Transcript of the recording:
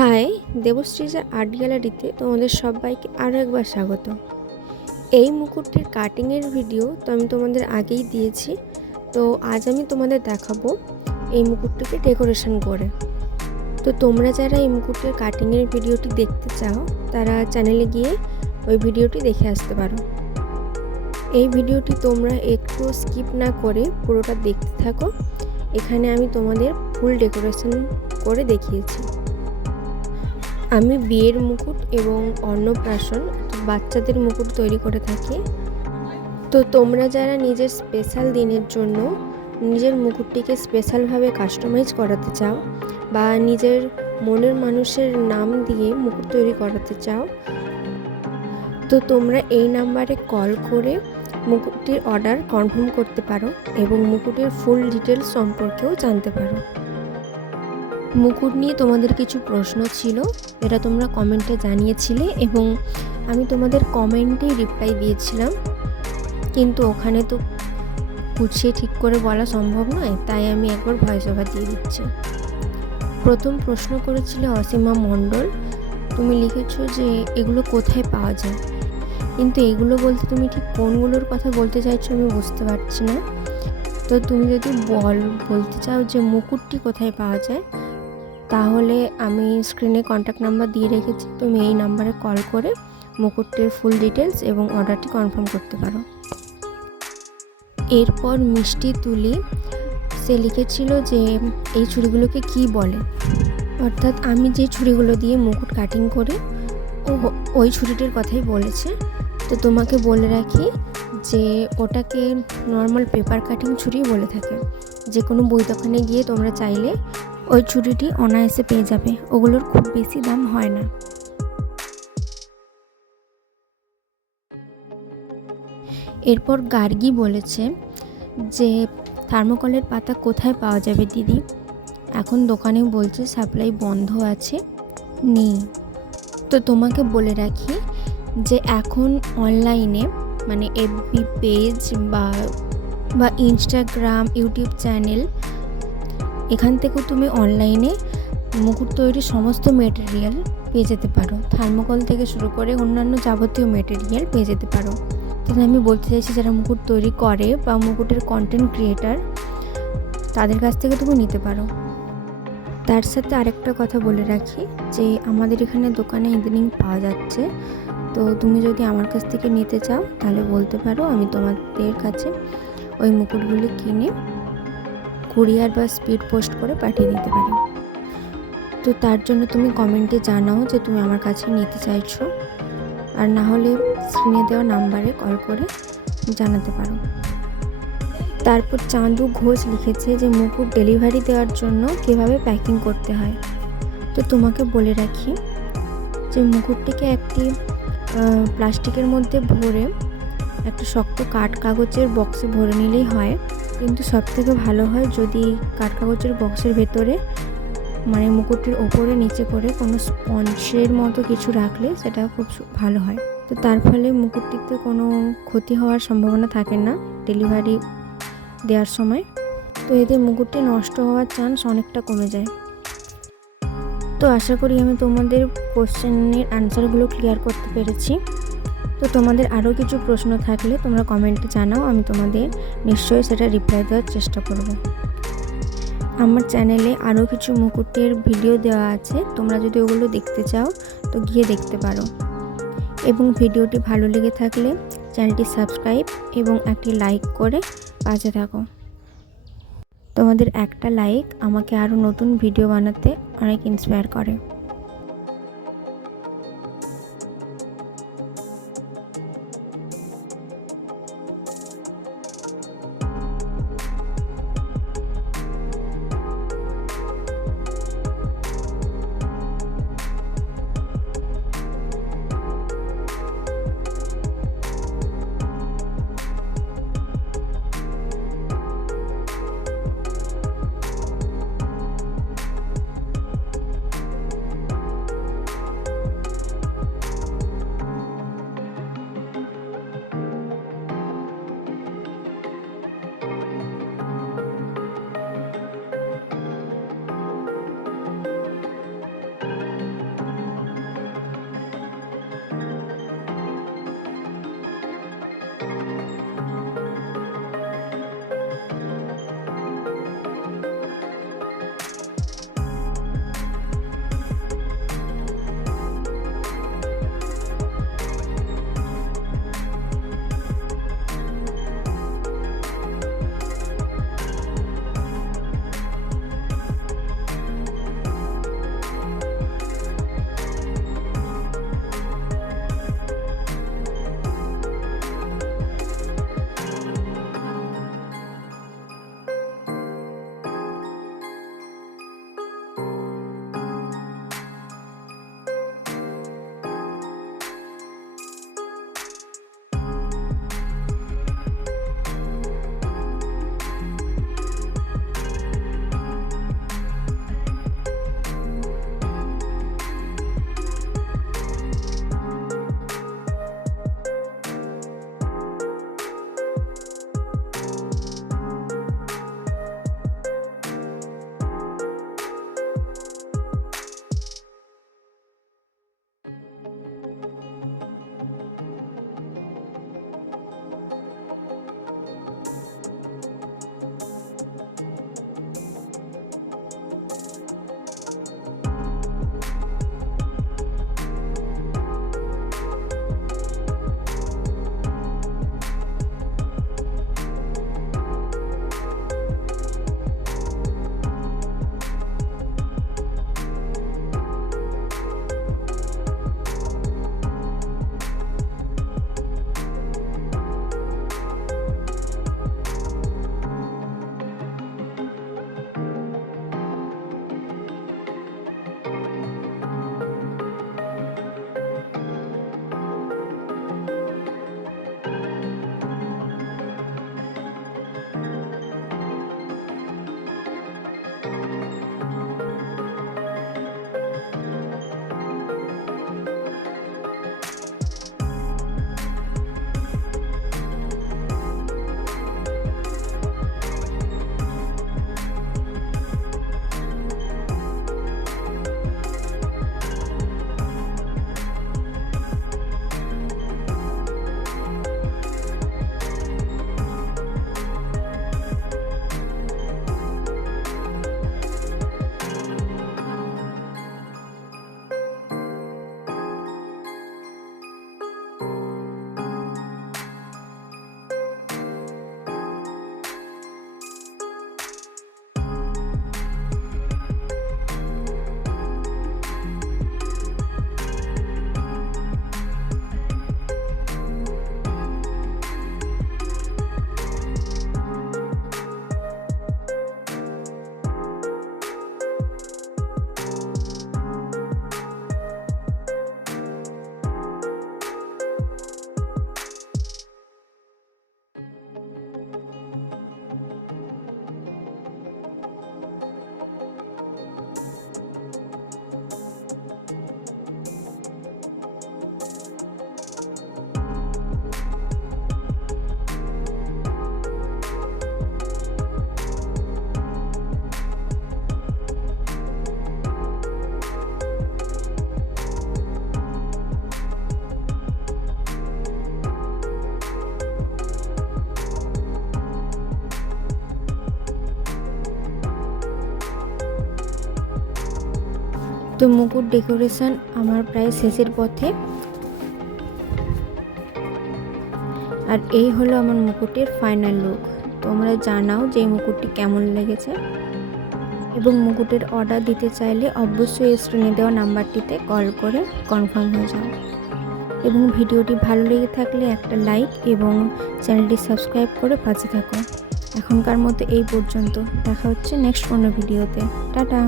High, দেবশ্রীজা art গ্যালারিতে তোমাদের সবাইকে আরও একবার স্বাগত। এই মুকুটটির কাটিংয়ের ভিডিও তো আমি তোমাদের আগেই দিয়েছি। তো আজ আমি তোমাদের দেখাবো এই মুকুটটিকে ডেকোরেশন করে। তো তোমরা যারা এই মুকুটটির কাটিংয়ের ভিডিওটি দেখতে চাও তারা চ্যানেলে গিয়ে ওই ভিডিওটি দেখে আসতে পারো। এই ভিডিওটি তোমরা একটু স্কিপ না করে পুরোটা দেখতে থাকো। এখানে আমি তোমাদের ফুল ডেকোরেশন করে দেখিয়েছি। আমি বিয়ের মুকুট এবং অন্নপ্রাশন বাচ্চাদের মুকুট তৈরি করে থাকি। তো তোমরা যারা নিজের স্পেশাল দিনের জন্য নিজের মুকুটটিকে স্পেশালভাবে কাস্টমাইজ করাতে চাও বা নিজের মনের মানুষের নাম দিয়ে মুকুট তৈরি করাতে চাও, তো তোমরা এই নাম্বারে কল করে মুকুটটির অর্ডার কনফার্ম করতে পারো এবং মুকুটের ফুল ডিটেলস সম্পর্কেও জানতে পারো। মুকুট নিয়ে তোমাদের কিছু প্রশ্ন ছিল, যেটা তোমরা কমেন্টে জানিয়েছিলে এবং আমি তোমাদের কমেন্টেই রিপ্লাই দিয়েছিলাম, কিন্তু ওখানে তো গুছিয়ে ঠিক করে বলা সম্ভব নয়, তাই আমি একবার ভয়েস ওভার দিয়ে দিচ্ছি। প্রথম প্রশ্ন করেছিলে অসীমা মণ্ডল, তুমি লিখেছো যে এগুলো কোথায় পাওয়া যায়, কিন্তু এগুলো বলতে তুমি ঠিক কোনগুলোর কথা বলতে চাইছো আমি বুঝতে পারছি না। তো তুমি যদি বলতে চাও যে মুকুটটি কোথায় পাওয়া যায়, তাহলে আমি স্ক্রিনে কন্ট্যাক্ট নাম্বার দিয়ে রেখেছি, তুমি এই নাম্বারে কল করে মুকুটটির ফুল ডিটেলস এবং অর্ডারটি কনফার্ম করতে পারো। এরপর মিষ্টি তুলি, সে লিখেছিল যে এই ছুরিগুলোকে কি বলে, অর্থাৎ আমি যে ছুরিগুলো দিয়ে মুকুট কাটিং করি ওই ছুরিটির কথাই বলেছে। তো তোমাকে বলে রাখি যে ওটাকে নর্মাল পেপার কাটিং ছুরি বলে থাকে। যে কোনো বই দোকানে গিয়ে তোমরা চাইলে ওই ছুরিটি অনায়াসে পেয়ে যাবে, ওগুলোর খুব বেশি দাম হয় না। এরপর গার্গী বলেছে যে থার্মোকলের পাতা কোথায় পাওয়া যাবে দিদি, এখন দোকানে বলছে সাপ্লাই বন্ধ আছে, নেই। তো তোমাকে বলে রাখি যে এখন অনলাইনে মানে এফবি পেজ বা ইনস্টাগ্রাম, ইউটিউব চ্যানেল, এখান থেকেও তুমি অনলাইনে মুকুট তৈরির সমস্ত মেটেরিয়াল পেয়ে যেতে পারো। থার্মোকল থেকে শুরু করে অন্যান্য যাবতীয় মেটেরিয়াল পেয়ে যেতে পারো। তাহলে আমি বলতে চাইছি যারা মুকুট তৈরি করে বা মুকুটের কন্টেন্ট ক্রিয়েটার, তাদের কাছ থেকে তুমি নিতে পারো। তার সাথে আরেকটা কথা বলে রাখি যে আমাদের এখানে দোকানে ইদানিং পাওয়া যাচ্ছে, তো তুমি যদি আমার কাছ থেকে নিতে চাও তাহলে বলতে পারো, আমি তোমাদের কাছে ওই মুকুটগুলি কিনে কুরিয়ার বা স্পিড পোস্ট করে পাঠিয়ে দিতে পারি। তো তার জন্য তুমি কমেন্টে জানাও যে তুমি আমার কাছে নিতে চাইছো, আর না হলে স্ক্রিনে দেওয়া নাম্বারে কল করে জানাতে পারো। তারপর চাঁদু ঘোষ লিখেছে যে মুকুট ডেলিভারি দেওয়ার জন্য কীভাবে প্যাকিং করতে হয়। তো তোমাকে বলে রাখি যে মুকুটটিকে একটি প্লাস্টিকের মধ্যে ভরে একটা শক্ত কাগজের বক্সে ভরে নিলেই হয়, কিন্তু সবথেকে ভালো হয় যদি কাগজের বক্সের ভেতরে মানে মুকুটটির ওপরে নিচে করে কোনো স্পঞ্জের মতো কিছু রাখলে সেটা খুব ভালো হয়। তো তার ফলে মুকুটটিতে কোনো ক্ষতি হওয়ার সম্ভাবনা থাকে না ডেলিভারি দেওয়ার সময়। তো এতে মুকুটটি নষ্ট হওয়ার চান্স অনেকটা কমে যায়। তো আশা করি আমি তোমাদের কোশ্চেনের অ্যান্সারগুলো ক্লিয়ার করতে পেরেছি। তো তোমাদের আরও কিছু প্রশ্ন থাকলে তোমরা কমেন্টে জানাও, আমি তোমাদের নিশ্চয়ই সেটা রিপ্লাই দেওয়ার চেষ্টা করব। আমার চ্যানেলে আরও কিছু মুকুটের ভিডিও দেওয়া আছে, তোমরা যদি ওগুলো দেখতে চাও তো গিয়ে দেখতে পারো। এবং ভিডিওটি ভালো লেগে থাকলে চ্যানেলটি সাবস্ক্রাইব এবং একটি লাইক করে পাশে থাকো। তোমাদের একটা লাইক আমাকে আরও নতুন ভিডিও বানাতে অনেক ইন্সপায়ার করে। তো মুকুট ডেকোরেশন আমার প্রায় শেষের পথে। আর এই হলো আমার মুকুটের ফাইনাল লুক। তোমরা জানাও যে এই মুকুটটি কেমন লেগেছে, এবং মুকুটের অর্ডার দিতে চাইলে অবশ্যই স্ক্রিনে দেওয়া নাম্বারটিতে কল করে কনফার্ম হয়ে যাও। এবং ভিডিওটি ভালো লেগে থাকলে একটা লাইক এবং চ্যানেলটি সাবস্ক্রাইব করে পাশে থাকো। এখনকার মতো এই পর্যন্ত, দেখা হচ্ছে নেক্সট কোনো ভিডিওতে। টাটা।